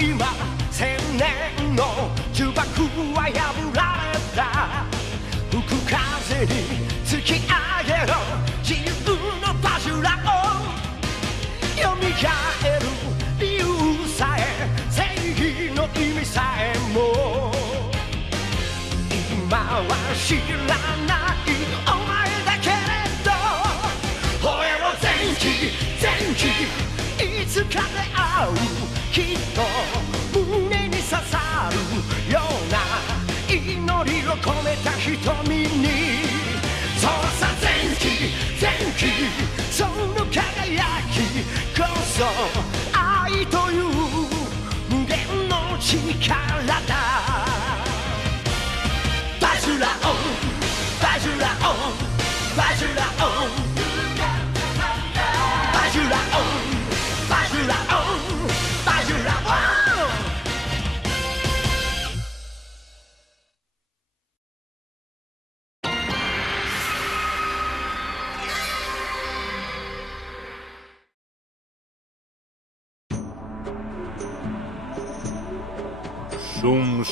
今千年の呪縛は破られた吹く風に突き上げろ自由のバジュラを蘇る理由さえ正義の意味さえも今は知らないお前だけれど吠えろ前期前期いつかで会うきっと胸に刺さるような祈りを込めた瞳にそうさ前期前期その輝きこそ愛という無限の力だバジュラオンバジュラオンバジュラオンバジュラオンバジュラオンバジュラオン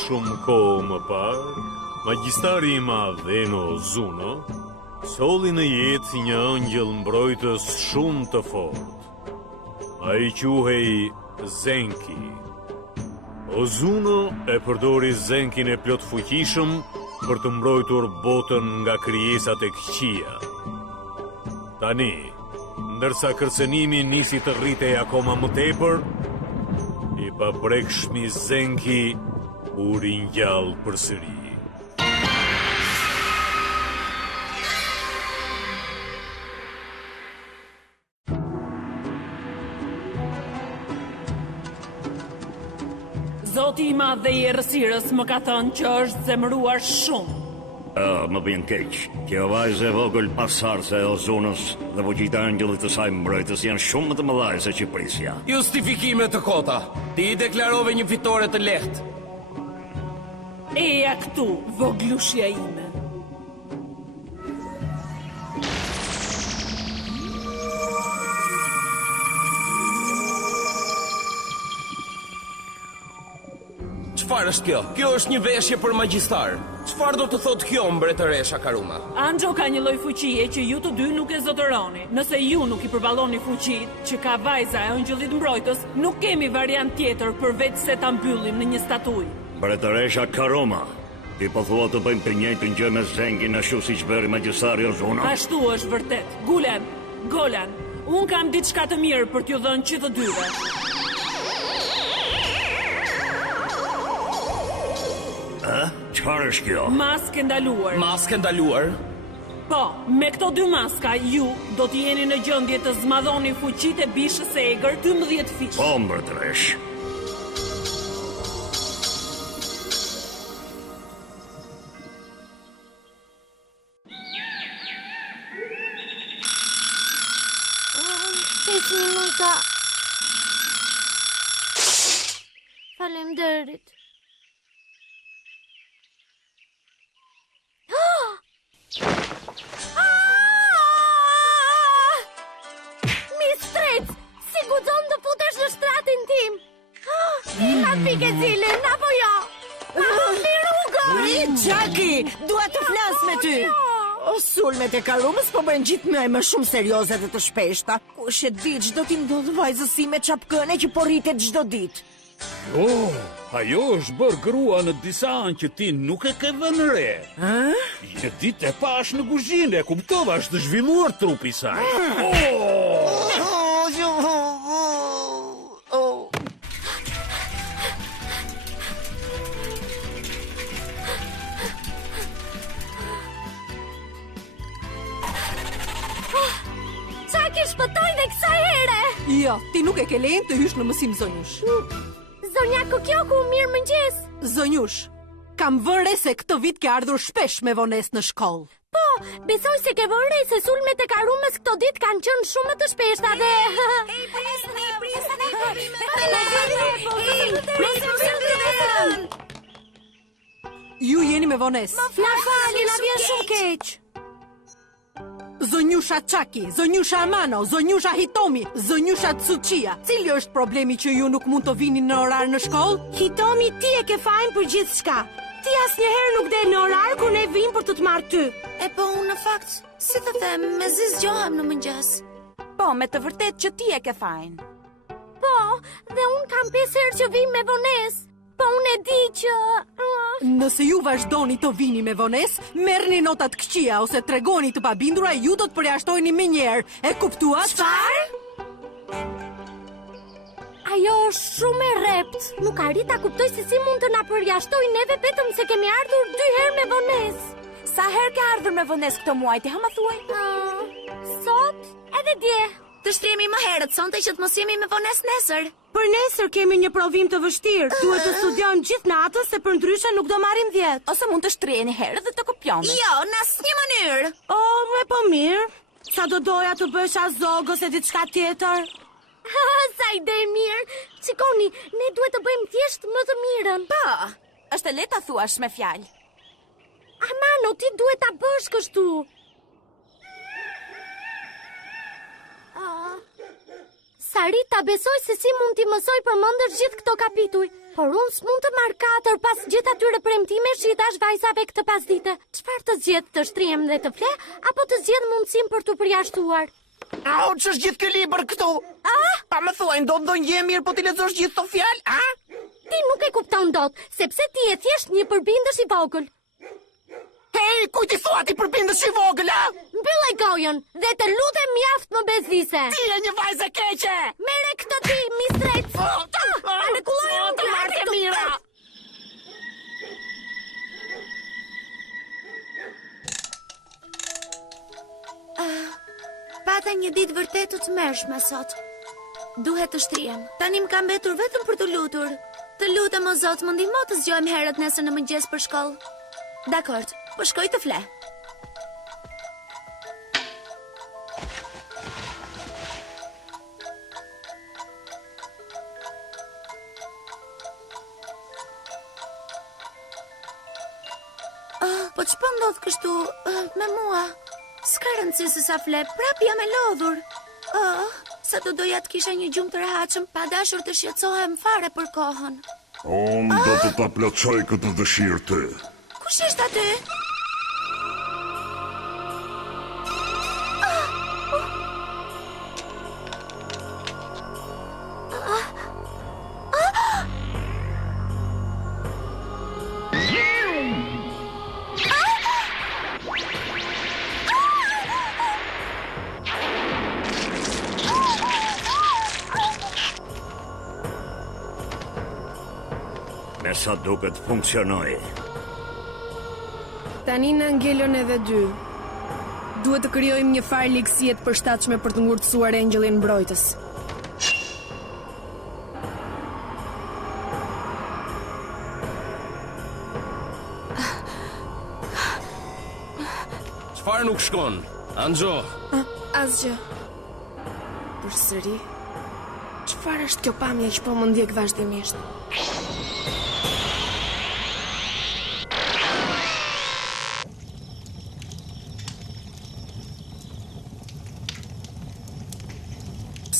Shumë kohë më parë, magjistari I madh Eno Zuno solli në jetë një ëngjël mbrojtës shumë të fortë. Ai quhej Zenki. Ozuno e përdori Zenkin e plot fuqishëm për të mbrojtur botën nga krijesat e këqija. Tani, ndërsa kërcënimi nisi të rritej akoma më tepër, I paprekshmi Zenki u ringjall përsëri. Zoti I madh dhe I errësirës më ka thënë që është zemëruar shumë. Më bën keq. Kjo vajzë e vogël pasardhëse e Ozunos dhe vogjita e angjëllit të saj mbrojtës janë shumë më të mëdha se që prisja. Justifikime të kota. Ti I deklarove një fitore të lehtë. Eja këtu, voglushja ime. Çfarë është kjo? Kjo është një veshje për magjistar. Çfarë do të thotë kjo, mbretëresha Karuma? Angjo ka një lloj fuqie që ju të dy nuk e zotëroni. Nëse ju nuk I përballoni fuqitë që ka vajza e angjëllit mbrojtës, nuk kemi variant tjetër përveç se ta mbyllim në një statujë. Mbretëresha Karuma, ti po thua të bëjmë të njëjtën gjë me Zenkin ashtu siç bëri magjistari Ozuno? Ashtu është vërtet. Golan, un kam diçka të mirë për t'ju dhënë që të dyve. Çfarë është kjo? Maskë ndaluar. Maskë ndaluar? Po, me këto dy maska, ju do të jeni në gjendje të zmadhoni fuqitë e bishës së egër 12 fish. Po, mbretëresh. Faleminderit. Mistrec, si guxon të futesh në shtratin tim? Ti ma pike zilën, apo jo? Li rrugën! Gjaki, dua të flas me ty. O sulmet e Karumës po bëjnë gjithmonë më shumë serioze dhe të shpeshta. Kush e di ç'do t'i ndodh vajzës sime çapkëne që po rritet çdo ditë. Ajo është bërë grua në disa anë që ti nuk e ke vënë re. Një ditë e pash në kuzhinë, e kuptova, është zhvilluar trupi I saj. Çaki shpëtoi dhe kësaj here. Jo, ti nuk e ke lejen të hysh në mësim zonjush. Zonja Kokjoku, mirë mëngjes. Zonjush, kam vënë re se këtë vit ke ardhur shpesh me vonesë në shkollë. Po, besoj se ke vënë re se sulmet e Karumës këto ditë kanë qenë shumë më të shpeshta dhe... Ju jeni me vonesë. Na fali, na vjen shumë keq. Zonjusha Chaki, Zonjusha Amano, Zonjusha Hitomi, Zonjusha Tsuchiya. Cili është problemi që ju nuk mund të vini në orar në shkollë? Hitomi, ti e ke fajin për gjithë shka. Ti asnjëherë nuk del në orar kur ne vim për të marrë ty. E po, unë në fakt, si të them, me zgjohem në mëngjes. Po, me të vërtet që ti e ke fajin. Po, dhe unë kam 5 herë që vim me vonesë. Po unë e di që... Nëse ju vazhdoni të vini me vonesë, merrni notat këqija ose tregoni të pabindura, ju do të përjashtojni me njerë. E kuptuat? Çfarë? Ajo është shumë e rrept. Nuk arrit ta kuptoj se si mund të na përjashtoj neve vetëm se kemi ardhur 2 herë me vonesë. Sa herë ke ardhur me vonesë këto muaj, ti hama thuaj? Sot edhe dje. Të shtrihemi më herët sonte që të mos jemi me vonesë nesër. Për nesër kemi një provim të vështirë. Duhet të studiojmë gjithë natën se për ndryshe nuk do marrim 10. Ose mund të shtriheni herë dhe të kopjoni. Jo, në asnjë mënyrë. Me po mirë. Sa do doja të bësh azog ose diçka tjetër? Sa ide mirë. Shikoni, ne duhet të bëjmë thjesht më të mirën. Po, është e lehtë ta thuash me fjalë. Amano, ti duhet ta bësh kështu. Sarita besoj se si mund t'i mësoj përmendësh gjithë këto kapituj, por unë s'mund të marr 4 pas gjithë atyre premtimesh që i dash vajzave këtë pasdite. Çfarë të zgjedh, të shtrihem dhe të fle, apo të zgjedh mundësinë për t'u përjashtuar? Au, ç'është gjithë ky libër këtu? Pa më thuaj, ndodh ndonjë mirë po ti lexosh gjithë këto fjalë, Ti nuk e kupton dot, sepse ti je thjesht një përbindës i vogël. Hej, kujt i thua ti përbindës i vogël, Mbyllaj gojën dhe të lutem mjaft më bezdise. Ti je një vajzë keqe. Merre këtë ti, mistrec. Arrekulloj të marrë të mira. Pata një ditë vërtet të tmerrshme sot. Duhet të shtrihem. Tani më ka mbetur vetëm për të lutur. Të lutem o Zot, më ndihmo të zgjohem herët nesër në mëngjes për shkollë. Dakord, po shkoj të fle. Po ç'po ndodh kështu me mua? S'ka rëndësi se sa fle, prap jam e lodhur. Sa të doja të kisha një gjumë të rehatshëm, pa dashur të shqetësohem fare për kohën. Unë do të ta plotësoj këtë dëshirë ty. Kush është aty? Me sa duket funksionoi. Tani në ngelën edhe 2. Duhet të krijojmë një farë ligësie të përshtatshme për të ngurtësuar engjëllin mbrojtës. Çfarë nuk shkon? Anxho. Asgjë. Përsëri. Çfarë është kjo pamje që po më ndjek vazhdimisht?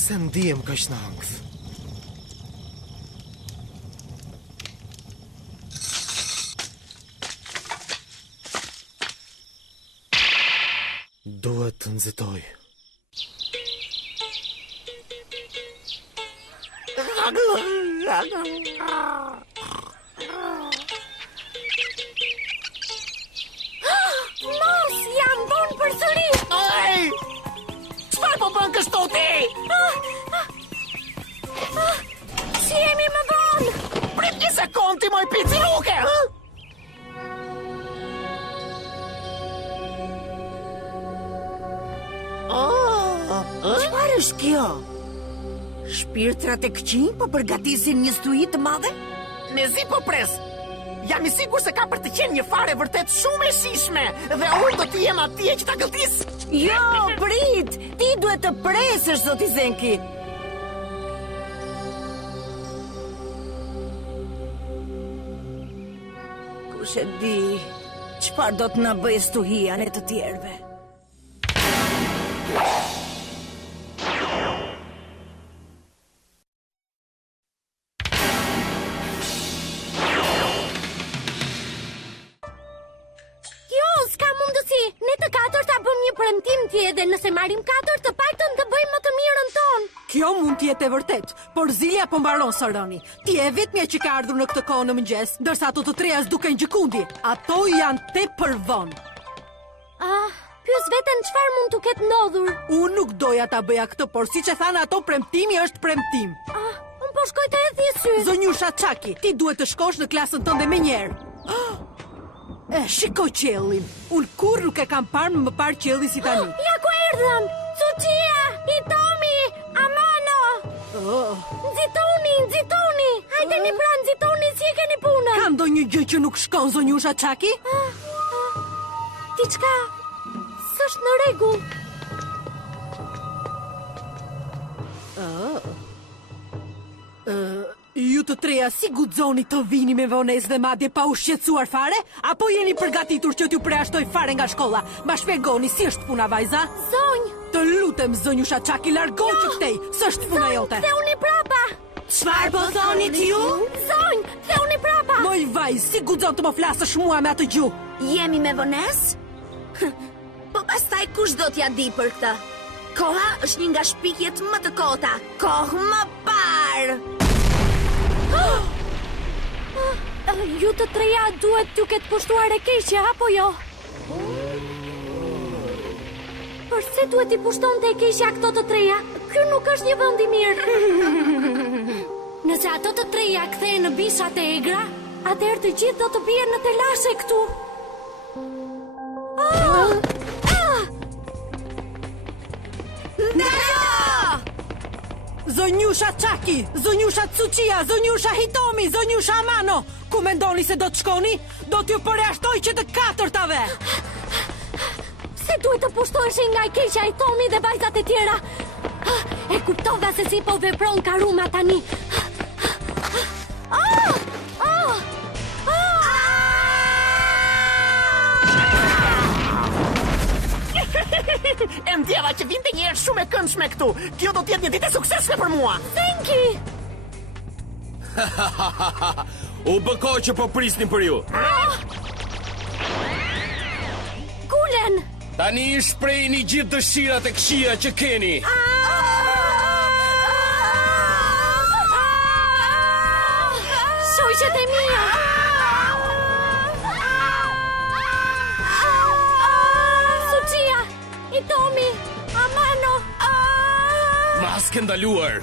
Se ndihem kaq në ankth. Duhet të nxitoj. Mos, jam vonë përsëri. Çfarë po bën kështu ti? Si jemi më vonë? Prit një sekond ti moj piciruke, Çfarë është kjo? Shpirtrat e këqij po përgatisin një stui të madhe? Mezi po pres. Jam i sigurt se ka për të qenë një fare vërtet shumë e shishme dhe unë do të jem atje që ta gëldis. Jo, prit! Ti duhet të presësh, zoti Zenki. Kush e di çfarë do të na bëjë stuhia ne të tjerëve. mund t'je edhe nëse marrim 4 të paktën të bëjmë më të mirën tonë. Kjo mund t'jetë e vërtet, por zilja po mbaron së rëni. Ti e vetmja që ka ardhur në këtë kohë në mëngjes, ndërsa ato të treja s'duken gjikundi. Ato janë tepër vonë. Pyes veten çfarë mund t'u ketë ndodhur. Unë nuk doja ta bëja këtë, por siç e thanë ato, premtimi është premtim. Unë po shkoj të hedhje sy. Zonjusha Çaki, ti duhet të shkosh në klasën tënde menjëherë. Shiko qiellin. Unë kur nuk e kam parë më parë qiellin si tani. Ja ku erdhëm. Suçia, Hitomi, Amano. Nxitoni. Hajdeni pra nxitoni si e keni punën. Ka ndonjë gjë që nuk shkon zonjusha Çaki? Diçka s'është në rregull. Ju të treja si guxoni të vini me vonesë dhe madje pa u shqetësuar fare? Apo jeni përgatitur që t'ju preashtoj fare nga shkolla? Ma shpjegoni si është puna, vajza? Zonjë! Të lutem, zonjusha Çaki, largo që këtej, s'është puna jote. Theuni prapa! Çfarë po thonit ju? Zonjë, theuni prapa! Moj vajz, si guxon të më flasësh mua me atë gjuhë? Jemi me vonesë? Po pastaj kush do t'ja di për këtë? Koha është një nga shpikjet më të kota. Kohë më parë! Ju të treja duhet t'ju ketë pushtuar e keqja, apo jo? Përse duhet i pushton të e keqja këto të treja? Ky nuk është një vend i mirë. Nëse ato të treja kthehen në bishat e egra, atëherë të gjithë do të bien në telashe këtu. Zonjusha Çaki, zonjusha Tsuçia, zonjusha Hitomi, zonjusha Amano. Ku mendoni se do të shkoni? Do t'ju përjashtoj që të katërtave. Se duhet të pushtoheshin nga e keqja Hitomi dhe vajzat e tjera. E kuptova se si po vepron Karuma tani. E ndjeva që vinte një herë shumë e këndshme këtu. Kjo do t'jetë një ditë e suksesshme për mua. Zenki! U bëko që po prisnin për ju. Gulen! Tani i shprehni gjithë dëshirat e këqija që keni. Shoqet e mia! Suçia, Hitomi, Amano. Maskë ndaluar.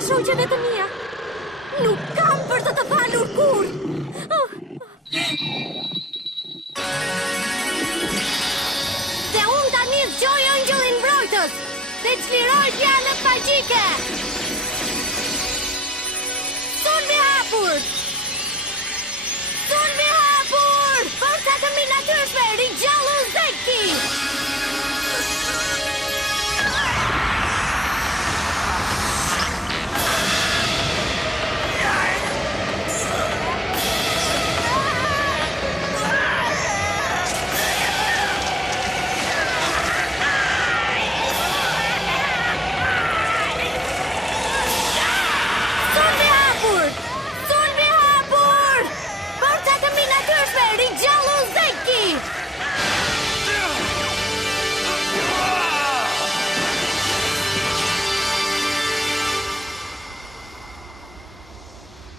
Shoqeve të mia. Nuk kam për të falur kur. Dhe unë tani zgjoj ëngjëllin mbrojtës dhe çliroj fjalët magjike. Sulmi hapur! Sulmi hapur! Forca të minatyrshme, ringjallu Zenki!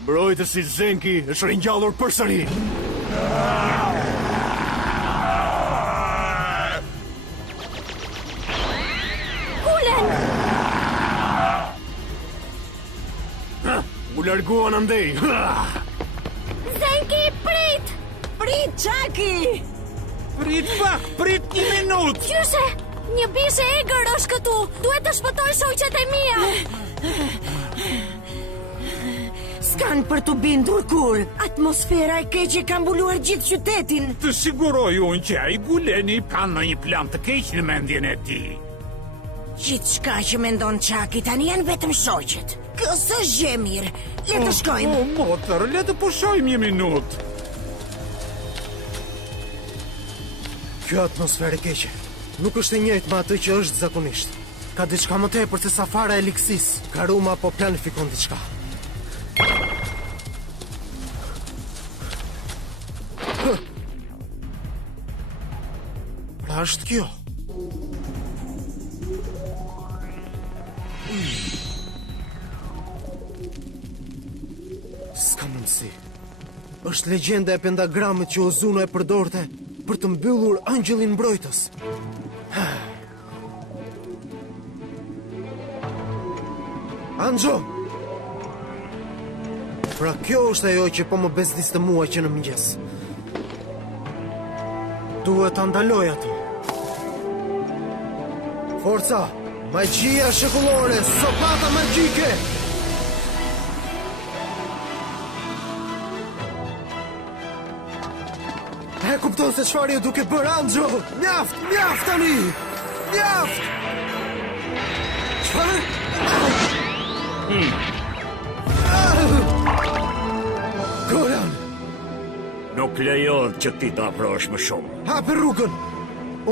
Mbrojtësi Zenki është ringjallur përsëri. Gulen! U larguan andej. Zenki, prit! Prit, Çaki! Prit pak, prit një minut! Qyshe, një bishe egër është këtu. Duhet të shpëtoj shoqet e mia. S'kan për të bindur kur. Atmosfera e keqe ka mbuluar gjithë qytetin. Të siguroj unë që ai Guleni ka në një plan të keq në mendjen e tij. Gjithçka që mendon Chucky tani janë vetëm shoqet. Kjo s'është gjë e mirë. Le të shkojmë. Motër, le të pushojmë 1 minutë. Kjo atmosferë e keqe nuk është e njëjtë me atë që është zakonisht. Ka diçka më tepër se sa fara e Liksis. Karuma po planifikon diçka. Pra është kjo. S'ka mundësi. Është legjenda e pentagramit që Ozuno e përdorte për të mbyllur angjëllin mbrojtës. Anxho! Pra kjo është ajo që po më bezdiste mua që në mëngjes. Duhet ta ndaloj ato. Forca! Magjia shekullore! Sopata magjike! E kupton se çfarë ju duke bërë, Anxho? Mjaft tani! Mjaft! Çfarë? Goran! Nuk lejohet që ti të afrohesh më shumë. Hape rrugën!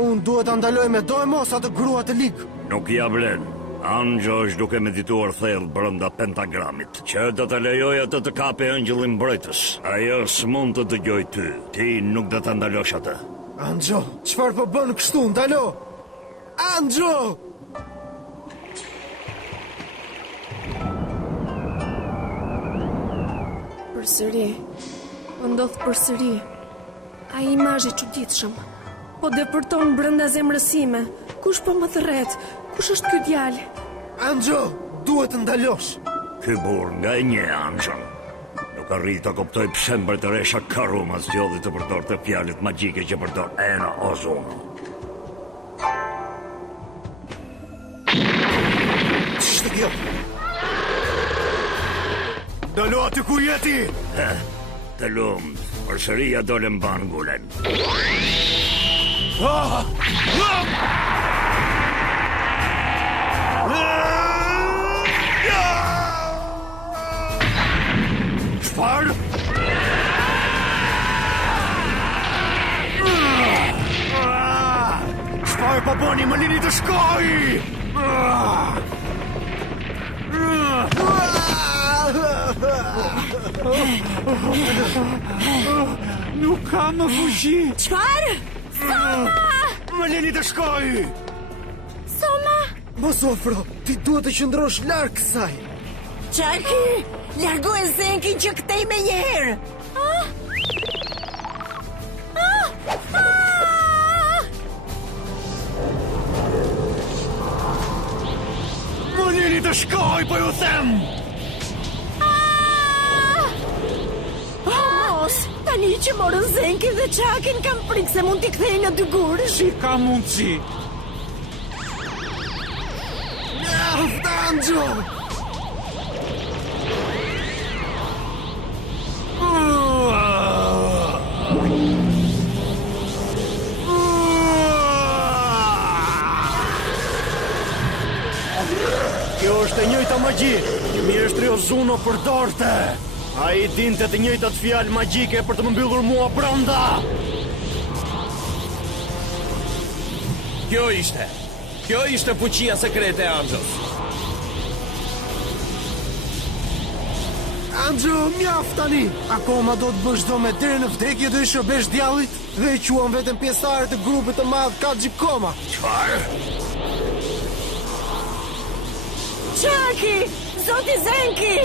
Unë duhet ta ndaloj me do e mos atë grua të lig. Nuk ja vlen. Anxho është duke medituar thellë brenda pentagramit, që do të lejoj atë të kape angjëllin mbrojtës. Ajo s'mund të dëgjoj ty. Ti nuk do ta ndalosh atë. Anxho, çfarë po bën kështu? Ndalo! Anxho! Përsëri. Po ndodh përsëri. Ai imazh i çuditshëm. Po depërton brenda zemrësime. Kush po më thërret? Kush është ky djalë? Anxho, duhet të ndalosh. Ky burr nga e një Anxho. Nuk arrit të kuptoj pse mbretëresha Karuma zgjodhi të përdorte fjalët magjike që përdor Ena Ozuno. Ç'është kjo? Ndalo aty ku jeti! Të lumt, përsëria dole mban ngulen. Çfarë? Çfarë po bëni? Më lini të shkoj! Nuk ka më fuqi. Çfarë? Soma! Më lini të shkoj! Soma! Mos ofro, ti duhet të qëndrosh larg kësaj. Chucky, largo e Zenkin që kthej me njëherë. Më lini të shkoj, po ju them! Tani që morën Zenkin dhe Chuckin kam frikë se mund t'i kthej në dy gurë. Si ka mundësi? Mjaft, Anxho! Kjo është e njëjta magji që mjeshtri Ozuno përdorte. Ai dinte të njëjtat fjalë magjike për të më mbyllur mua brenda. Kjo ishte fuqia sekrete e Anxhos. Anxho, mjaft tani! Akoma do të bësh do me deri në vdekje do i shërbesh djallit dhe i quan vetëm pjesëtarë të grupit të madh Kajikoma. Çfarë? Chucky! Zoti Zenki!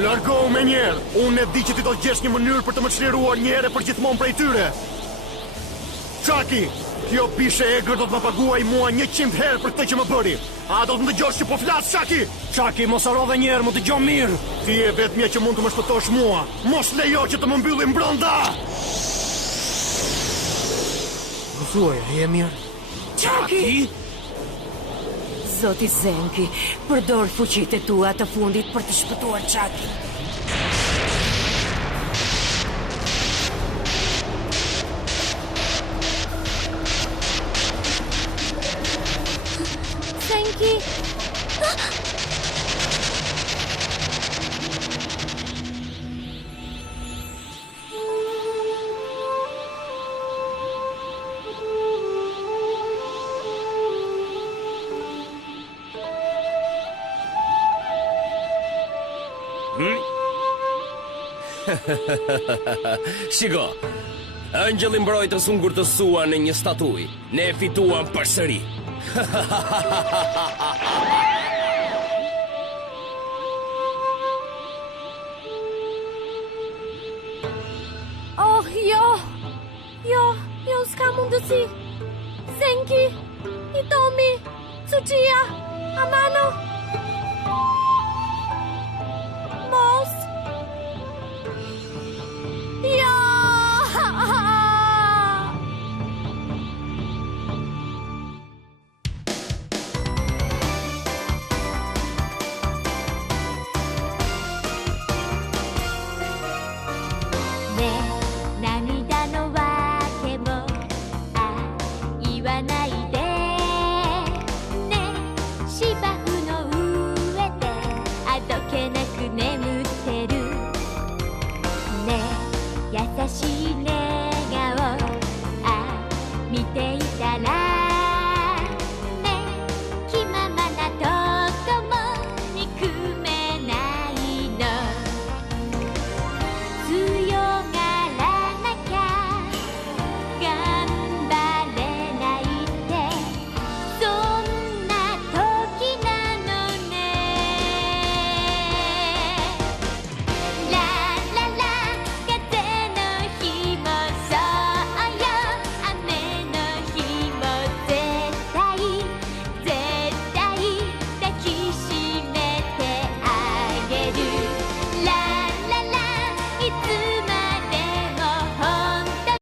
Largohu me njerë! Unë e di që ti do të gjesh një mënyrë për të më çliruar një herë për gjithmonë prej tyre! Chucky! Kjo pishe egër do të më paguaj mua 100 herë për këtë që më bëri! A do të më dëgjosh që po flas, Chucky? Chucky, mos haro dhe një herë, më dëgjo mirë! Ti e vetmja që mund të më shpëtosh mua! Mos lejo që të më mbyllim brenda! Më thuaj, je mirë? Chucky! Zoti Zenki, përdor fuqitë e tua të fundit për të shpëtuar Chucky. Shiko, Angjëlli mbrojtës u ngurtësua në një statuj. Ne fituam përsëri. Oh, jo, s'ka mundësi. Senki, Hitomi, Tsuchiya, Amano. Mos.